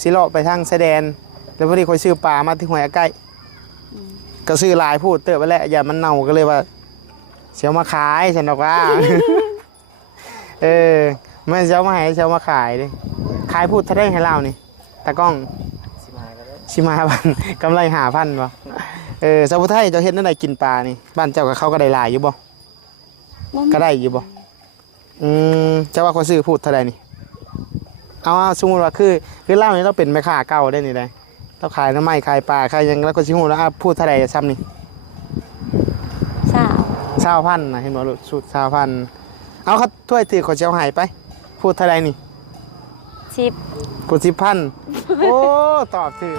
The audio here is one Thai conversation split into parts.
สิเลาะไปทางแสดงแล้วพอดีคอยซื้อปลามาที่ห้วยใกล้ก็ซื้อหลายพูดเติบไปแล้วอย่ามันเน่าก็เลยว่าเสียวมาขายฉันบอกว่า ไม่เสียวมาให้เสียวมาขายดิขายพูดเท่าไรให้เรานี่ตากล้อง15,000กำไร5,000บ่สาวผู้ไทยเจ้าเฮ็ดนั่นใดกินปลานี่บ้านเจ้ากับเขาก็ได้หลายอยู่บ่ก็ได้อยู่บ่เจ้าว่าเขาซื้อพูดเท่าไรนี่เอาสมมติว่าคือเล่านี่เราเป็นแม่ค้าเก่าได้นี่ได้เราขายน้ำไม้ขายปลาขายยังแล้วก็ชิฮูแล้วพูดเท่าไรซ้ำนี่20,000นะเห็นบ่ลูกสุด20,000เอาเขาถ้วยถือขอเจ้าหายไปพูดเท่าไรนี่10พูด10,000โอ้ตอบถือ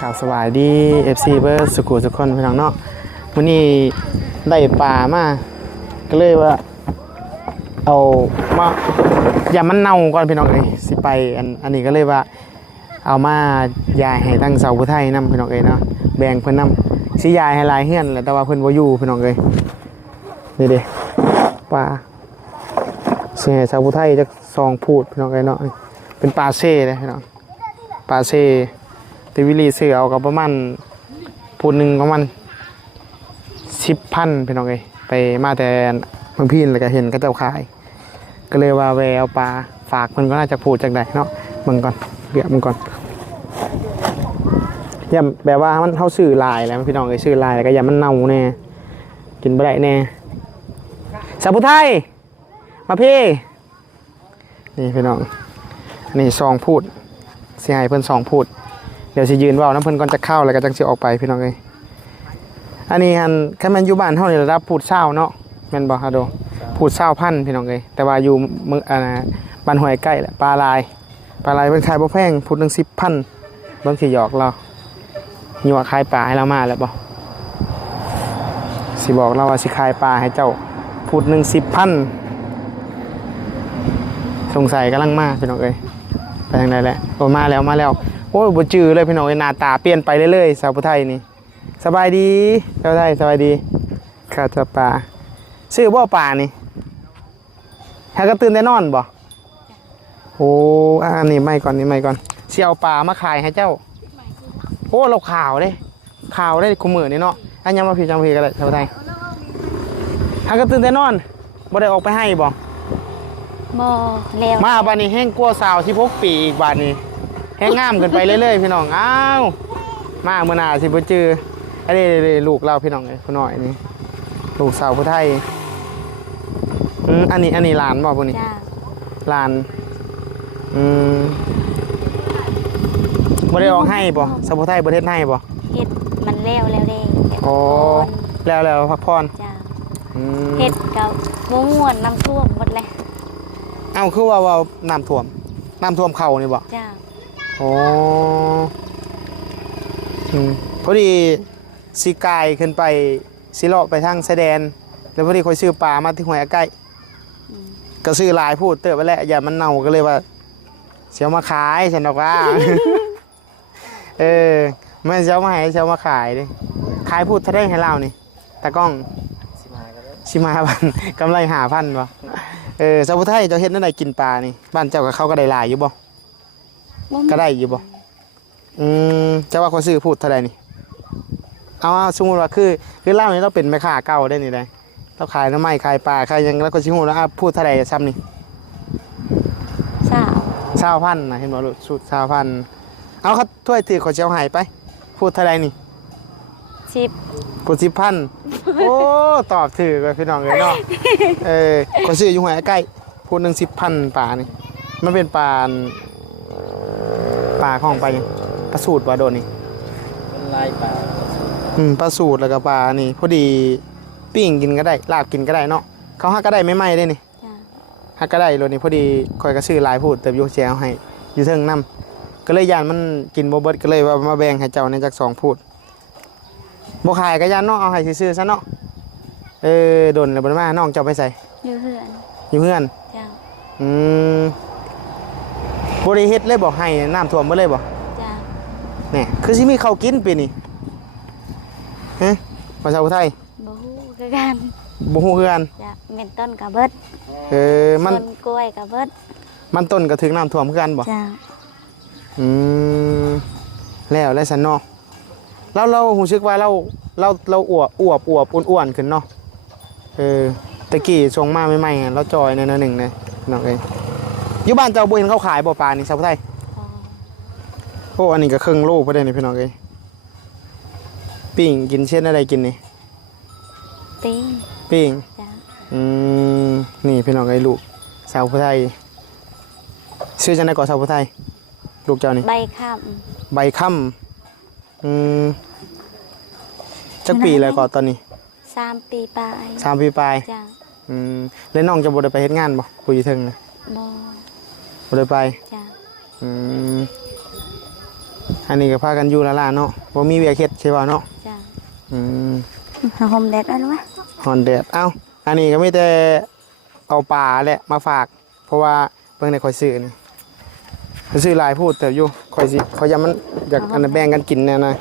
ข่าวสบายดี FC เบอร์สุขุสุขคนพี่น้องเนาะวันนี้ได้ปลามาก็เลยว่าเอามาอย่ามันเน่าก่อนพี่น้องเลยสิไปอันนี้ก็เลยว่าเอามายายให้ตั้งเสาผู้ไทยนำพี่น้องเลยเนาะแบ่งเพิ่นนำสิยายให้ลายเฮือนแหละแต่ว่าเพิ่นบ่อยู่พี่น้องเลยนี่เด้ปลาสิให้เสาผู้ไทยจัก2พูดพี่น้องเลยเนาะเป็นปลาเซ่เลยพี่น้องปลาเซ่แต่วิลีซื้อเอากับประมาณพูดหนึ่งประมาณ10,000พี่น้องเลยไปมาแต่บางพี่เลยก็เห็นก็เจ้าขายก็เลยว่าแววปลาฝากมันก็น่าจะพูดจากไหนเนาะมึงก่อนเดี๋ยวมึงก่อนอย่าแบบว่ามันเข้าซื้อลายแล้วพี่น้องเลยซื้อลายแล้วก็อย่ามันเน่าแน่กินไม่ได้แน่สาวผู้ไทยมาพี่นี่พี่น้องนี่2พูดเสียหายเพิ่น2พูดเดี๋ยวสิยืนว่าน้ำเพิ่นก่อนจะเข้าแล้วก็จังสิออกไปพี่น้องเอ้ยอันนี้ฮันแค่มันอยู่บ้านเฮานี่ระดับพูดเช้าเนาะแม่นบ่ฮะโดพูด20,000พี่น้องเอ้ยแต่ว่าอยู่มื้อบ้านห้วยใกล้แหละปลาลายเพิ่นขายบ่แพงพูดนึง10,000เบิ่งสิหยอกเราหยวกขายปลาให้เรามาแล้วบ่สิบอกเราว่าสิขายปลาให้เจ้าพูดนึง10,000สงสัยกำลังมาพี่น้องเอ้ยไปทางใดแหละโอ้มาแล้วโอ้ยบ่จื้อเลยพี่น้องหน้าตาเปลี่ยนไปเรื่อยๆสาวผู้ไทยนี่สบายดีสาวไทยสบายดีข้าวปลาซื้อบ่ปลานี่หากระตื่นได้นอนบ่โอ้อันนี้ไม่ก่อนสิเอาปลามาขายให้เจ้าโอ้เราข่าวเด้คุมื้อนี่เนาะอันยังมาพี่จังพี่ก็ได้สาวไทยหากระตื่นได้นอนบ่ได้ออกไปให้บ่แล้วมาบัดนี้แห้งกลัวสาว16ปีอีกบัดนี้แห้งงามขึ้นไปเรื่อยๆพี่น้องอ้าวมาเมื่อหน้าสิบ่จื้ออันนี้ลูกเราพี่น้องไอ้ผู้น้อยนี่ลูกสาวผู้ไทยอันนี้หลานบ่พวกนี้หลานบ่ได้ออกให้บ่สาวผู้ไทยบ่เฮ็ดให้บ่เฮ็ดมันแล้วเด้อ๋อแล้วพักผ่อนจ้าเฮ็ดกับบ่ม่วนน้ำท่วมหมดเลยเอ้าคือว่าน้ำท่วมเข้านี่บ่จ้าอ๋อพอดีสิกายขึ้นไปสิเลาะไปทางแสดงแล้วพอดีคอยซื้อปลามาที่ห้วยใกล้ก็ซื้อหลายพูดเติบไปแล้วอย่ามันเน่าก็เลยว่าเสียวมาขายฉันบอกว่า ไม่เสียวมาให้เสียวมาขายดิขายพูดเท่าไรให้เรานี่ตากล้อง15,000กำไร5,000บ่สาวผู้ไทยเจ้าเฮ็ดนั่นใดกินปลานี่บ้านเจ้ากับเขาก็ได้หลายอยู่บ่ก็ได้อยู่บ่เจ้าว่าเขาซื้อพูดเท่าไรนี่เอาสมมติว่าคือเล่านี่เราเป็นแม่ค้าเก่าได้นี่ได้เราขายน้ำไม้ขายปลาขายยังแล้วก็ชิฮูแล้วพูดเท่าไรซ้ำนี่20,000นะเห็นบ่ลูกสุด20,000เอาเขาถ้วยถือขอเจ้าหายไปพูดเท่าไรนี่10พูด10,000โอ้ตอบถือเลยพี่น้องเลยเนาะขอซื้ออยู่ห้วยใกล้พูดนึง10,000ปลานี่มันเป็นปลาของไปยังปลาสูตรปลาโดนนี่ลายปลาปลาสูตรแล้วก็ปลานี่พอดีปิ้งกินก็ได้ลาบกินก็ได้เนาะเขาหักก็ได้ไม่ไหม้ได้นี่หักก็ได้รถนี่พอดีคอยกระซื้อลายพูดเติบโยเชียเอาให้อยู่เทิงน้ำก็เลยยานมันกินโบเบิร์ตก็เลยว่ามาแบ่งให้เจ้าในจาก2พูดโบขายก็ยานเนาะเอาให้ซื้อซะเนาะโดนแล้วบนมาน้องเจ้าไปใส่อยู่เพื่อนเจ้า บ่ได้เฮ็ดเลยบ่ให้น้ำท่วมบ่เลยบ่ จ้า แหน่คือสิมีข้าวกินปีนี้ฮะภาษาไทย บ่ฮู้คือกัน บ่ฮู้คือกัน จ้าเม็นต้นกับเบิด มัน ต้นกล้วยกับเบิด มันต้นก็ถึงน้ำท่วมคือกันบ่ จ้า อืมแล้วสันเนาะเราหูซึกว่าเราอวบอ้วนๆขึ้นเนาะตะกี้ชงมาใหม่ๆเราจอยในนั้นหนึ่งนะน้องเอ้ยอยู่บ้านเจ้าบ่เห็นเขาขายบ่ปลานี่ชาวไทย พอ โอ้อันนี้ก็ครึ่งโลบ่ได้นี่พี่น้องเอ้ยปิ้งกินเช่นอะไรกินนี่ ปิ้ง ปิ้ง จ้า นี่พี่น้องเอ้ยลูกสาวผู้ไทยชื่อจังได๋ก่อสาวผู้ไทยลูกเจ้านี่ ใบค ใบค่ำจักปีแล้วก็ตอนนี้ ำ3 ปีปลาย 3 ปีปลาย จ้า แล้วน้องจะบ่ได้ไปเฮ็ดงานบ่ผู้อยู่เทิงนะ บ่ บ่ได้ไป จ้า อันนี้ก็พากันอยู่ละล่ะเนาะบ่มีเวียกเฮ็ดใช่ป่ะเนาะ จ้า ม หอมแดดได้รู้ไหม ฮอนแดดเอ้าอันนี้ก็มีแต่เอาปลาแหละมาฝาก เพราะว่าเบิ่งได้ค่อยซื้อนี่ข้อยซื้อหลายพูดแต่อยู่ค่อยสิเขายังมันอยากอันนั้นแบ่งกันกินแน่นะ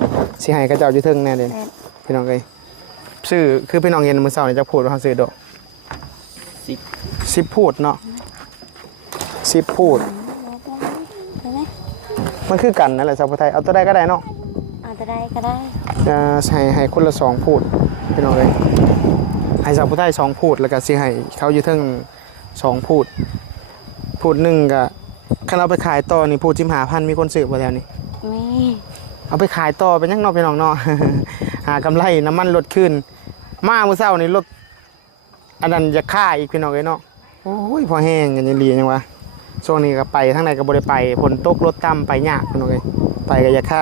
สิให้เขาเจ้าอยู่เทิงแน่เด้ แดด พี่น้องเอ้ยซื้อคือพี่น้องเห็นมื้อเช้านี่จักพูดว่าเขาซื้อดอก10พูดเนาะ10พูด ได้ไหม มันคือกันนั่นแหละชาวพุทธไทยเอาตัวใดก็ได้เนาะ เอาแต่ได้ก็ได้ จะให้คนละ2พูดพี่น้องเอ้ยให้ชาวพุทธไทย2พูดแล้วก็สิให้เขาอยู่เทั้ง2พูดพูดหนึงก็คันเอาไปขายต่อนี่พูด15,000มีคนซื้อบ่แล้วนี่ มี เอาไปขายต่อเป็นยังเนาะพี่น้องเนาะ หากำไรน้ำมันลดขึ้นมามื้อเช้านี่ลดอันนั้นจะค่าอีกพี่น้องเอ้ยเนาะโอ้ยพอแห้งกันยังดีจังวะช่วงนี้ก็ไปทางไหนก็บ่ได้ไปฝนตกรถต่ำไปยากพี่น้องเอ้ยไปก็อย่าค่า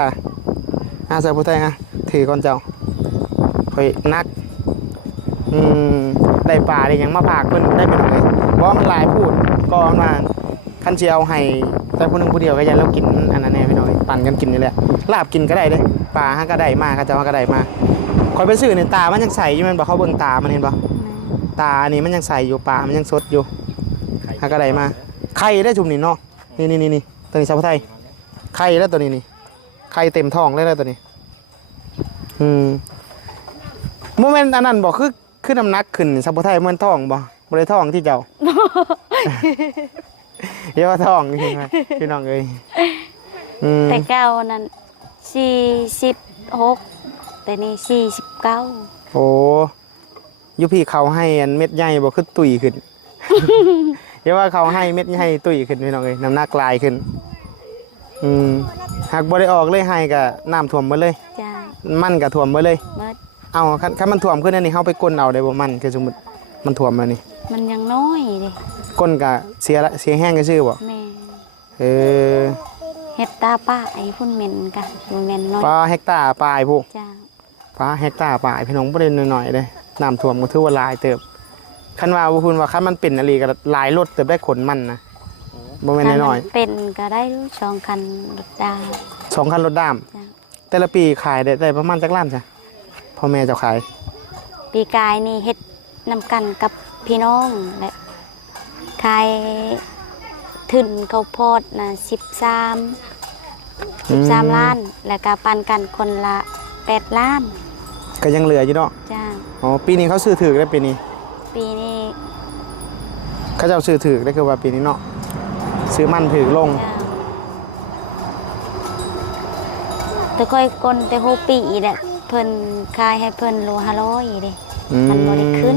ชาวพุทธไทยถือก่อนเจ้าค่อยนักได้ปลาได้หยังมาฝากเพิ่นได้พี่น้องเอ้ยบ่มันหลายพูดก็มาคันสิเอาให้แต่ผู้หนึงผู้เดียวก็อย่าเรากินอันนั้นแน่พี่น้องเอ้ยปั่นกันกินนี่แหละลาบกินก็ได้เด้ปลาก็ได้มาเขาเจ้าก็ได้มาคอยไปซื้อนี่ตามันยังใสอยู่แม่นบ่เขาเบิ่งตามันเห็นบ่ตาอันนี้มันยังใสอยู่ปลามันยังสดอยู่หาก็ได้มาไข่ได้จุ่มนี่เนาะนี่ตัวนี้ชาวพุทธไทยไข่แล้วตัวนี้นี่ไข่เต็มท้องเลยแล้วตัวนี้โมเมนต์อันนั้นบอกคือน้ำหนักขึ้นชาวพุทธไทยมันท้องบ่ได้ท้องที่เจ้า เรียกว่าท้องใช่ไหมพี่น้องเอ้ย แต่เก้านั้น46แต่นี่49 โอ้ยุพี่เขาให้อันเม็ดใหญ่บ่คือตุยขึ้น เรียกว่าเขาให้เม็ดใหญ่ตุยขึ้นพี่น้องเอ้ยน้ำหนักลายขึ้นหากบ่ได้ออกเลยให้ก็น้ำท่วมหมดเลย จ้า มันก็ท่วมหมดเลย เบิด เอาคันมันท่วมขึ้นอันนี้เฮาไปก้นเอาได้บ่มันคือสมมุติมันท่วมมานี่ มันยังน้อยดิ ก้นก็เสียแห้งซื่อบ่ แม่ เออ เฮ็ดตาป้าไอ้พุ่นเหม็นกันมันเหม็นน้อย ปลาเฮกตาร์ปลายผู้ จ้า ปลาเฮกตาร์ปลายพี่น้องบ่ได้น้อยๆเด้น้ำท่วมก็ถือว่าหลายเติบคันว่าบ่ฮู้ว่าคันมันเป็นอะไรก็หลายรถเติบได้ขนมันนะบ่แม่นน้อย ถ้ามัเป็นก็ได้รู้2 คันรถดาว ๆ2คันรถด้าม จ้า แต่ละปีขายได้ประมาณจักล้านจ้ะพ่อแม่เจ้าขาย ปีกายนี่เฮ็ดนำกันกับพี่น้องและขายถึนข้าวโพดนะ13ล้าน แล้วก็ปันกันคนละ8 ล้าน ก็ยังเหลืออยู่เนาะ จ้า อ๋อปีนี้เขาซื้อถือได้ปีนี้ ปีนี้ เขาเจ้าซื้อถือได้คือว่าปีนี้เนาะซื้อมันถือลง จ้าแต่ค่อยคนแต่6ปีแหละเพิ่นขายให้เพิ่นโล500เด้มันบ่ได้ขึ้น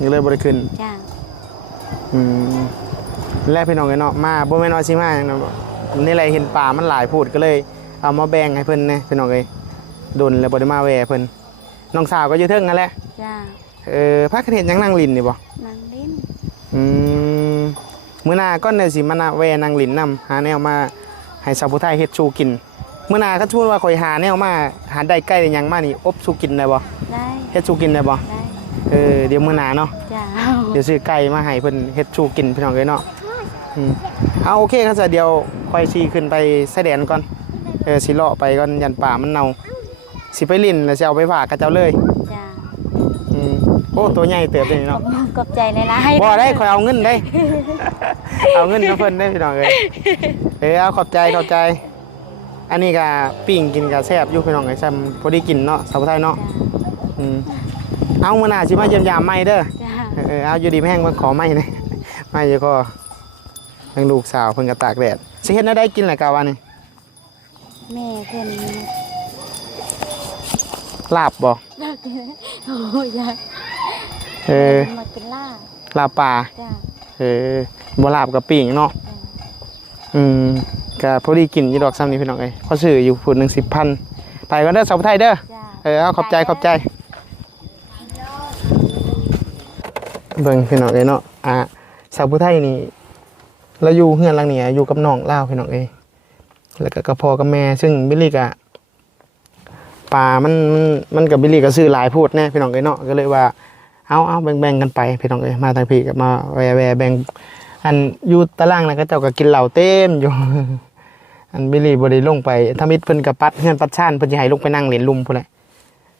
ยังเลยบ่ได้ขึ้น จ้า แรกพี่น้องกันเนาะมาบ่แม่นว่าสิมาหยังเนาะนี่แหละเห็นป่ามันหลายพูดก็เลยเอามาแบ่งให้เพิ่นแหน่พี่น้องเอ้ยดนแล้วบ่ได้มาแวะเพิ่นน้องสาวก็อยู่เทิงนั่นแหละ จ้า พากันเฮ็ดหยังนั่งลิ้นนี่บ่ นางลิ้น มื้อหน้าก็ได้สิมาแวะนั่งลิ้นนํหาแนวมาให้ชาวพุทธไทยเฮ็ดชูกินมื้อหน้าก็สมมุติว่าข่อยหาแนวมาหาได้ใกล้ได้หยังมานี่อบชูกินได้บ่ ได้ เฮ็ดชูกินได้บ่ ได้ เดี๋ยวมื้อหน้าเนาะ จ้า เดี๋ยวซื้อไก่มาให้เพิ่นเฮ็ดชูกินพี่น้องเอ้ยเนาะเอาโอเคครับจ้ะเดี๋ยวค่อยสิขึ้นไปแสดงก่อนสิเลาะไปก่อนยันป่ามันเน่าสิไปลิ้นแล้วสิเอาไปฝากกับเจ้าเลย จ้า โอ้ตัวใหญ่เติบเลยเนาะ ขอบใจหลายๆ บ่ได้ค่อยเอาเงินได้ เอาเงินกับเพิ่นได้พี่น้องเอ้ย เอาขอบใจอันนี้ก็ปิ้งกินกับแซ่บอยู่พี่น้องไอ้ซ้ำพอดีกินเนาะสาวไทยเนาะเอามื้อหน้าสิมาเยี่ยมยามใหม่เด้อ จ้า เอาอยู่ดีแม่งมาขอไม่นะไม่อยู่ก็ยังลูกสาวเพิ่นก็ตากแดดสิเฮ็ดได้กินแหละกะว่านี่ แม่เพิ่น ลาบบ่ อยากกินโอ้ยอยาก มากินลาบ ลาบปลา จ้า บ่ลาบกับปิ้งเนาะก็พอดีกินอยู่ดอกซ้ำนี่พี่น้องเอ้ยเขาซื้ออยู่พุ่นหนึง10,000ไปกันเด้อสาวไทยเด้อ จ้า เอาขอบใจเบิ่งพี่น้องเอ้ยเนาะสาวผู้ไทยนี่เราอยู่เฮือนหลังนี้อยู่กับน้องลาวพี่น้องเอ้ยแล้วก็กับพ่อกับแม่ซึ่งบิลลี่ก็ปลามันกับบิลลี่ก็ซื้อหลายพูดแน่พี่น้องเอ้ยเนาะก็เลยว่าเอาแบ่งกันไปพี่น้องเอ้ยมาทางพี่ก็มาแวแบ่งอันอยู่ตารางนั้นก็เจ้าก็กินเหล้าเต็มอยู่ อันบิลลี่บ่ได้ลงไปถ้ามิดเพิ่นก็ปัดเฮือนปัดชานเพิ่นสิให้ลงไปนั่งเล่นลุมพุ่นแหละ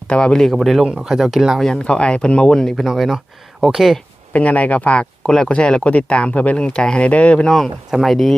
แต่ว่าบิลลี่ก็บ่ได้ลงเขาเจ้ากินเหล้ายันเขาอายเพิ่นมาวนอีกพี่น้องเอ้ยเนาะโอเคเป็นยังไงก็ฝากกดไลค์กดแชร์แล้วกดติดตามเพื่อเป็นกำลังใจให้เด้อพี่น้องสบายดี